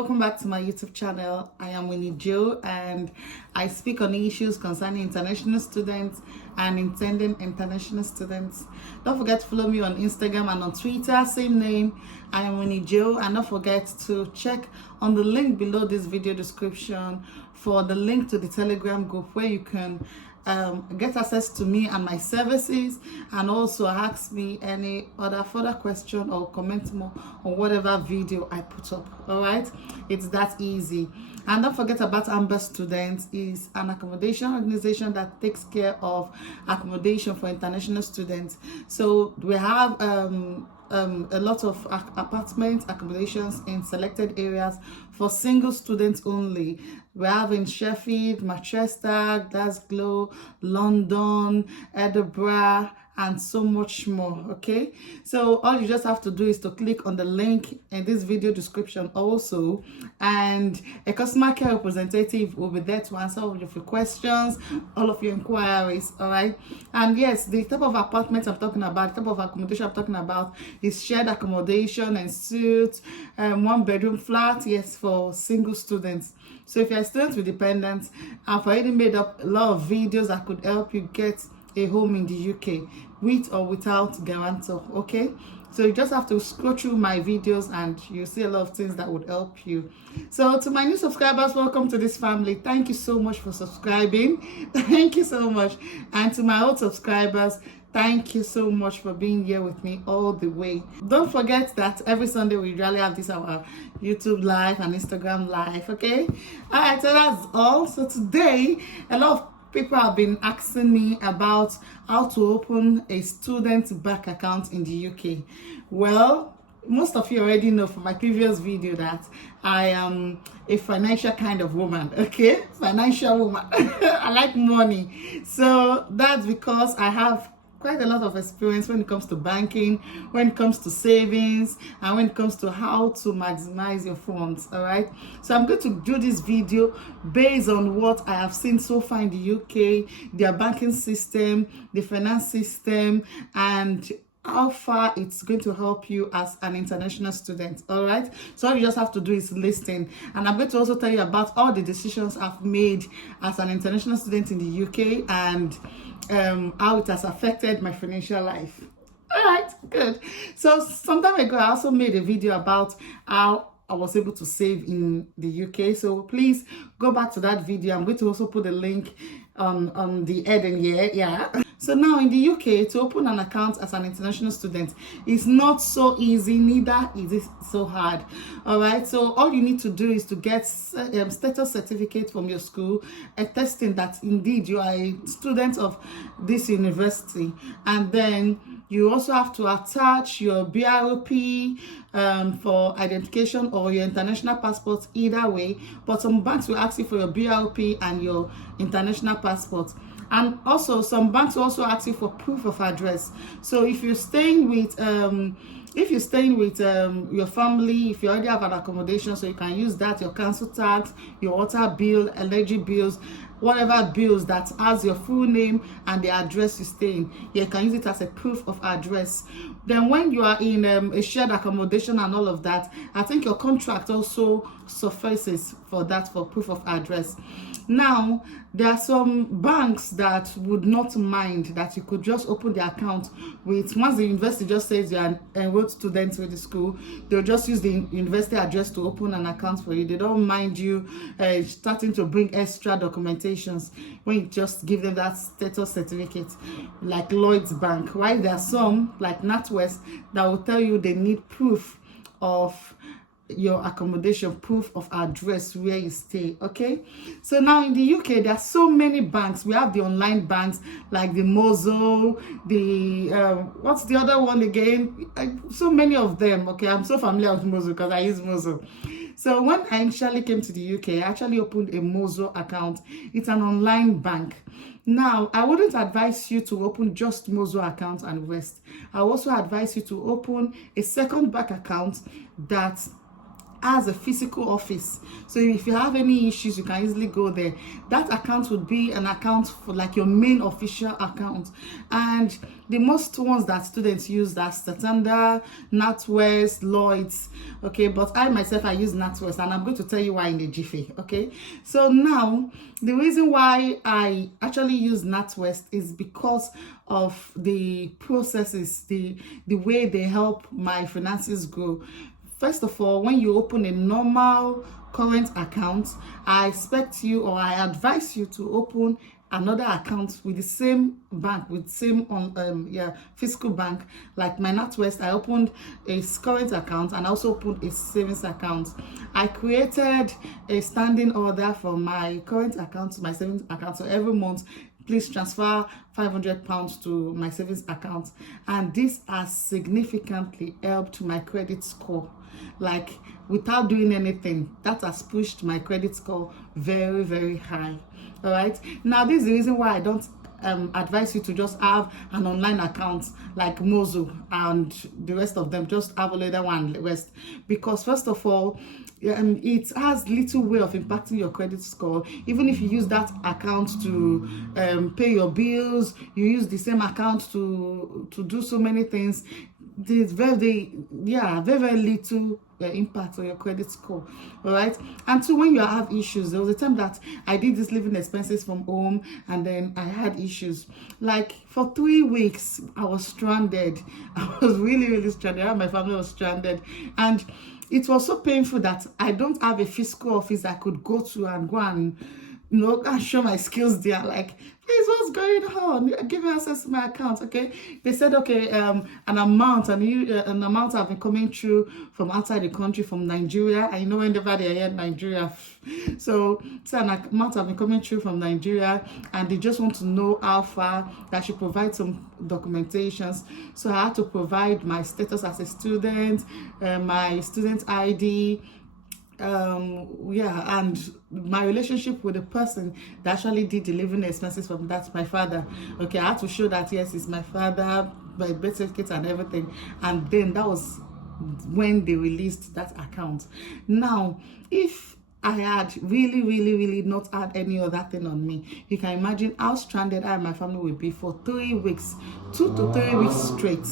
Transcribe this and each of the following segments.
welcome back to my YouTube channel. I am Winnie Jo and I speak on issues concerning international students and intending international students. Don't forget to follow me on Instagram and on Twitter, same name. I am Winnie Jo, and don't forget to check on the link below this video description for the link to the Telegram group where you can get access to me and my services, and also ask me any other further question or comment more on whatever video I put up. All right, it's that easy. And don't forget about Amber Students. Is an accommodation organization that takes care of accommodation for international students. So we have a lot of apartment accommodations in selected areas for single students only. We have in Sheffield, Manchester, Glasgow, London, Edinburgh, and so much more. Okay, so all you just have to do is to click on the link in this video description also, and a customer care representative will be there to answer all of your questions, all of your inquiries. All right, and yes, the type of apartment I'm talking about, the type of accommodation I'm talking about is shared accommodation and suites, 1-bedroom flat, yes, for single students. So if you're a student with dependents, I've already made up a lot of videos that could help you get a home in the UK with or without guarantor. Okay, so you just have to scroll through my videos and you'll see a lot of things that would help you. So to my new subscribers, welcome to this family. Thank you so much for subscribing. Thank you so much. And to my old subscribers, thank you so much for being here with me all the way. Don't forget that every Sunday we usually have this our YouTube live and Instagram live. Okay, all right, so that's all. So today a lot of people have been asking me about how to open a student bank account in the UK. Well, most of you already know from my previous video that I am a financial kind of woman. Okay, financial woman. I like money, so that's because I have quite a lot of experience when it comes to banking, when it comes to savings, and when it comes to how to maximize your funds. All right, so I'm going to do this video based on what I have seen so far in the UK, their banking system, the finance system, and how far it's going to help you as an international student. All right, so all you just have to do is listen, and I'm going to also tell you about all the decisions I've made as an international student in the UK and how it has affected my financial life. All right, good. So some time ago I also made a video about how I was able to save in the UK, so please go back to that video. I'm going to also put a link on the heading here. Yeah. So now in the UK, to open an account as an international student is not so easy, neither is it so hard. All right, so all you need to do is to get status certificate from your school, attesting that indeed you are a student of this university, and then you also have to attach your BROP for identification or your international passport, either way. But some banks will ask you for your BROP and your international passport. And also some banks will also ask you for proof of address. So if you're staying with your family, if you already have an accommodation, so you can use that, your council tax, your water bill, energy bills, whatever bills that has your full name and the address you stay in, you can use it as a proof of address. Then when you are in a shared accommodation and all of that, I think your contract also suffices for that, for proof of address. Now there are some banks that would not mind that you could just open the account with, once the university just says you're an enrolled student with the school, they'll just use the university address to open an account for you. They don't mind you starting to bring extra documentations when you just give them that status certificate, like Lloyds Bank. While there are some like NatWest that will tell you they need proof of your accommodation, proof of address where you stay. Okay, so now in the UK there are so many banks. We have the online banks like the Mozo, the what's the other one again, so many of them. Okay, I'm so familiar with Mozo because I use Mozo. So when I initially came to the UK, I actually opened a Mozo account. It's an online bank. Now, I wouldn't advise you to open just Mozo account and rest. I also advise you to open a second bank account that has a physical office, so if you have any issues you can easily go there. That account would be an account for like your main official account, and the most ones that students use, that's Santander, NatWest, Lloyds. Okay, but I myself, I use NatWest, and I'm going to tell you why in a jiffy. Okay, so now the reason why I actually use NatWest is because of the processes, the way they help my finances grow. First of all, when you open a normal current account, I expect you, or I advise you, to open another account with the same bank, with same physical bank. Like my NatWest, I opened a current account and also opened a savings account. I created a standing order from my current account to my savings account. So every month, please transfer £500 to my savings account, and this has significantly helped my credit score. Like, without doing anything, that has pushed my credit score very, very high. All right, now this is the reason why I don't advise you to just have an online account like Mozo and the rest of them. Just have another one, West, because first of all, it has little way of impacting your credit score. Even if you use that account to pay your bills, you use the same account to do so many things. There's very little impact on your credit score. All right, and so when you have issues, there was a time that I did this living expenses from home, and then I had issues. Like for 3 weeks I was stranded. I was really stranded. My family was stranded, and it was so painful that I don't have a physical office I could go to and and show my skills there. Like, please, what's going on? Give me access to my account. Okay, they said, okay, an amount have been coming through from outside the country, from Nigeria. I know whenever they hear Nigeria, so an amount have been coming through from Nigeria, and they just want to know how far. That should provide some documentations. So I had to provide my status as a student, my student ID, and my relationship with the person that actually did the living expenses from that's my father. Okay, I had to show that yes, it's my father, my birth certificate and everything. And then that was when they released that account. Now, if I had really not had any other thing on me, you can imagine how stranded I and my family would be for 3 weeks, 2 to 3 weeks straight.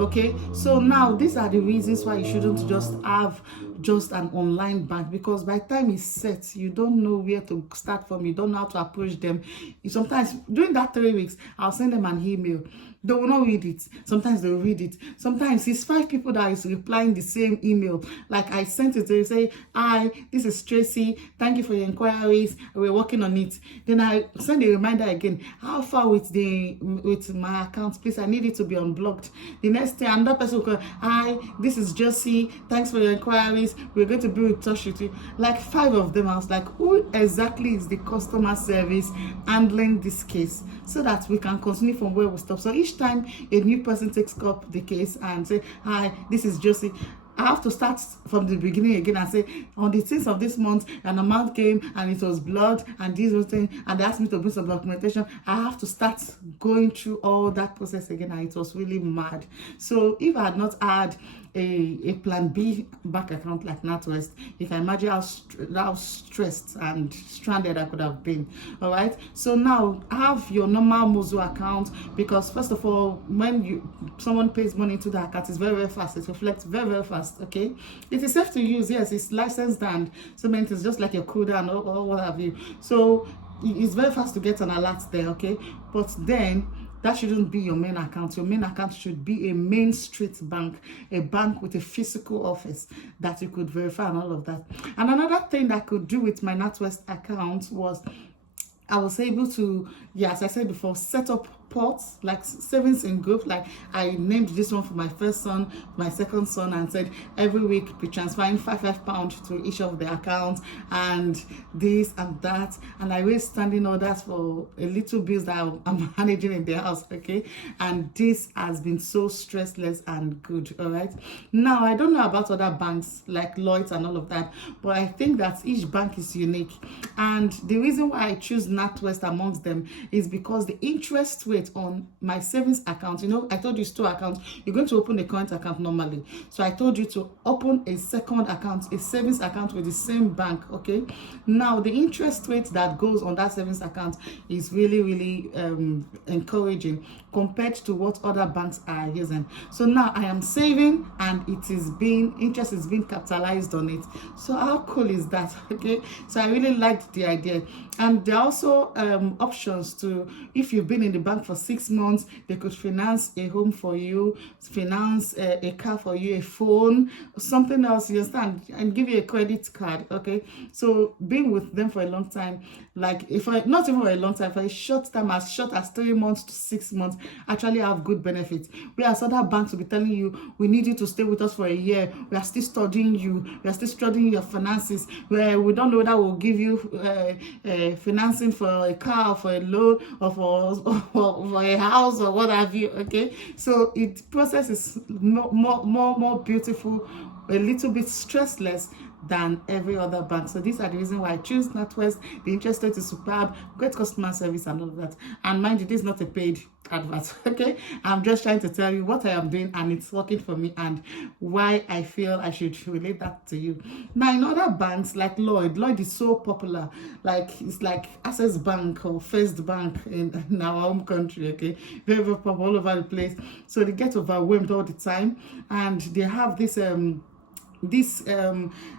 Okay, so now these are the reasons why you shouldn't just have just an online bank, because by the time it's set, you don't know where to start from, you don't know how to approach them. Sometimes during that 3 weeks, I'll send them an email. They will not read it. Sometimes they'll read it. Sometimes it's 5 people that is replying the same email. Like I sent it, they say, hi, this is Tracy. Thank you for your inquiries. We're working on it. Then I send a reminder again. How far with my account? Please, I need it to be unblocked. The next day, another person will call, hi, this is Josie. Thanks for your inquiries. We're going to be in touch with you. Like 5 of them. I was like, who exactly is the customer service handling this case, so that we can continue from where we stop? So each time a new person takes up the case and say, hi, this is Josie, I have to start from the beginning again and say, on the 10th of this month, an amount came and it was blocked, and this was thing, and they asked me to bring some documentation. I have to start going through all that process again, and it was really mad. So if I had not had a plan B bank account like NatWest, you can imagine how stressed and stranded I could have been. All right, so now have your normal Mozo account, because first of all, when someone pays money into the account, it's very fast. It reflects very fast. Okay, it is safe to use. Yes, it's licensed and so many things, just like your CUDA and or what have you. So it's very fast to get an alert there. Okay, but then that shouldn't be your main account. Your main account should be a main street bank, a bank with a physical office that you could verify and all of that. And another thing that I could do with my NatWest account was I was able to, as I said before, set up pots, like savings in group. Like I named this one for my first son, my second son, and said every week be transferring £5 to each of the accounts, and this and that. And I raised standing orders for a little bills that I'm managing in the house. Okay, and this has been so stressless and good. All right, now I don't know about other banks like Lloyds and all of that, but I think that each bank is unique. And the reason why I choose NatWest amongst them is because the interest rate rate on my savings account. You know, I told you it's 2 accounts. You're going to open a current account normally. So I told you to open a second account, a savings account with the same bank, okay? Now, the interest rate that goes on that savings account is really, really encouraging compared to what other banks are using. So now I am saving, and interest is being capitalized on it. So how cool is that? Okay, so I really liked the idea. And there are also options to, if you've been in the bank for 6 months, they could finance a home for you, finance a car for you, a phone, something else, you understand, and give you a credit card. Okay, so being with them for a long time, like not even for a long time, for a short time, as short as 3 months to 6 months, actually have good benefits. Whereas other banks will be telling you, we need you to stay with us for a year, we are still studying you, we are still studying your finances, where we don't know whether we'll give you financing for a car, or for a loan, or for a house, or what have you. Okay, so it process is more beautiful, a little bit stressless than every other bank. So these are the reasons why I choose NatWest. The interest rate is superb, great customer service, and all of that. And mind you, this is not a paid advert. Okay, I'm just trying to tell you what I am doing, and it's working for me, and why I feel I should relate that to you. Now, in other banks like Lloyd is so popular, like it's like Access Bank or First Bank in our home country. Okay, very, very popular all over the place. So they get overwhelmed all the time, and they have this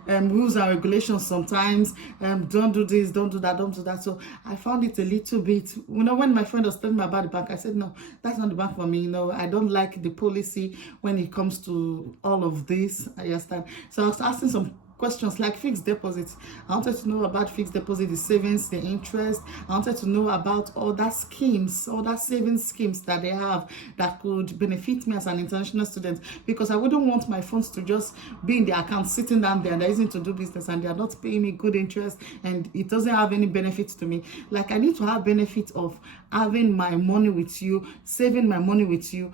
rules and regulations sometimes. Don't do this, don't do that, don't do that. So I found it a little bit, you know, when my friend was telling me about the bank, I said, no, that's not the bank for me. You know, I don't like the policy when it comes to all of this. I understand. So I was asking some questions like fixed deposits. I wanted to know about fixed deposit, the savings, the interest. I wanted to know about other schemes, other savings schemes that they have that could benefit me as an international student, because I wouldn't want my funds to just be in the account sitting down there and they're using to do business and they're not paying me good interest and it doesn't have any benefits to me. Like, I need to have benefit of having my money with you, saving my money with you.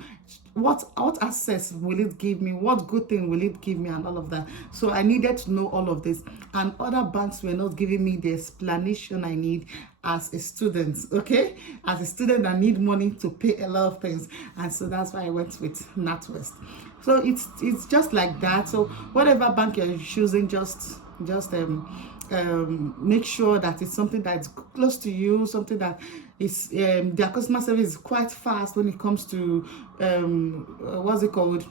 What access will it give me? What good thing will it give me, and all of that? So I needed to know all of this, and other banks were not giving me the explanation I need as a student. Okay, as a student, I need money to pay a lot of things, and so that's why I went with NatWest. So it's just like that. So whatever bank you're choosing, just make sure that it's something that's close to you, something that is their customer service is quite fast when it comes to what's it called,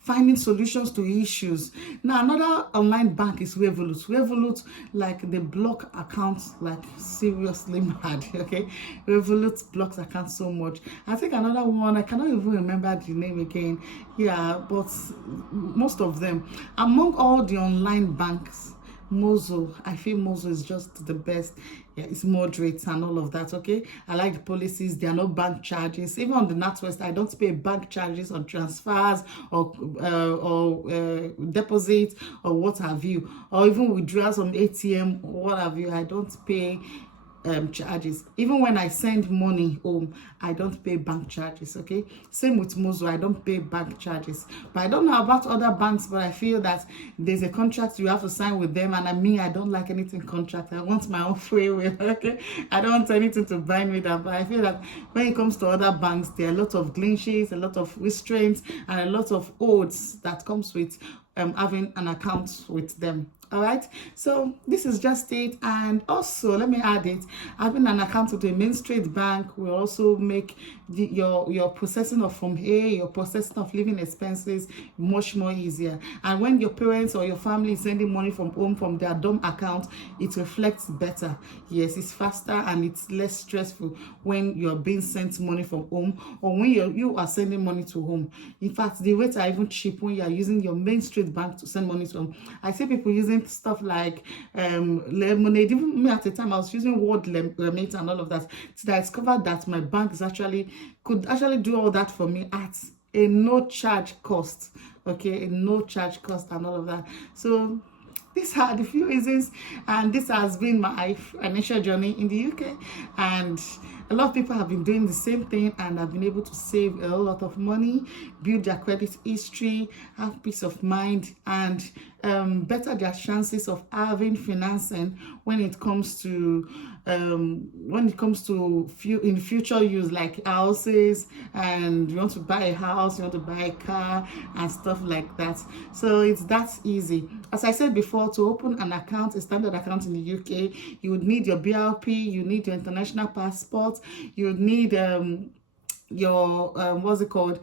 finding solutions to issues. Now, another online bank is Revolut, like they block accounts like seriously mad. Okay, Revolut blocks accounts so much. I think another one, I cannot even remember the name again. Yeah, but most of them, among all the online banks, Mozo, I feel Mozo is just the best. Yeah, it's moderate and all of that. Okay, I like the policies. There are no bank charges. Even on the NatWest, I don't pay bank charges on transfers or deposits or what have you, or even withdrawals from ATM or what have you. I don't pay charges. Even when I send money home, I don't pay bank charges. Okay, same with Mozo, I don't pay bank charges. But I don't know about other banks, but I feel that there's a contract you have to sign with them, and I don't like anything contract. I want my own free will. Okay, I don't want anything to bind me that. But I feel that when it comes to other banks, there are a lot of glitches, a lot of restraints, and a lot of odds that comes with having an account with them. All right, so this is just it. And also, let me add it, having an account with a Main Street bank will also make your processing of from here, your processing of living expenses much more easier. And when your parents or your family is sending money from home from their dorm account, it reflects better. Yes, it's faster and it's less stressful when you're being sent money from home, or when you are sending money to home. In fact, the rates are even cheap when you are using your Main Street bank to send money to home. I see people using stuff like Lemonade. Even me at the time, I was using World Remit and all of that. So I discovered that my bank could actually do all that for me at a no charge cost. Okay, a no charge cost and all of that. So these are the few reasons, and this has been my financial journey in the UK, and A lot of people have been doing the same thing and have been able to save a lot of money, build their credit history, have peace of mind, and better their chances of having financing when it comes to in future use, like houses, and you want to buy a house, you want to buy a car and stuff like that. So it's that easy. As I said before, to open an account, a standard account in the UK, you would need your BRP, you need your international passport, you would need your what's it called,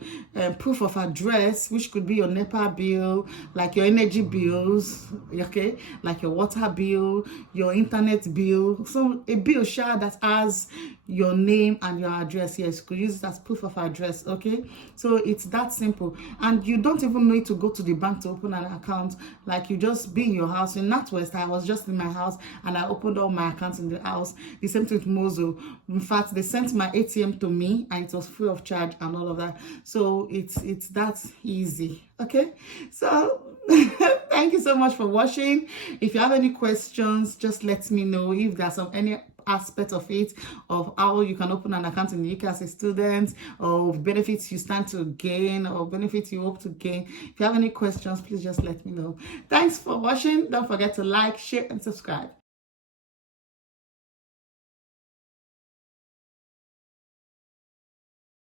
proof of address, which could be your NEPA bill, like your energy bills, okay, like your water bill, your internet bill. So a bill share that has your name and your address. Yes, you could use it as proof of address. Okay, so it's that simple, and you don't even need to go to the bank to open an account. Like, you just be in your house. In NatWest, I was just in my house and I opened all my accounts in the house. The same thing with Mozo. In fact, they sent my ATM to me and it was free of charge and all of that. So it's that easy. Okay, so thank you so much for watching. If you have any questions, just let me know. If there's any aspect of it, of how you can open an account in the UK as a student, or benefits you stand to gain, or benefits you hope to gain. If you have any questions, please just let me know. Thanks for watching. Don't forget to like, share, and subscribe.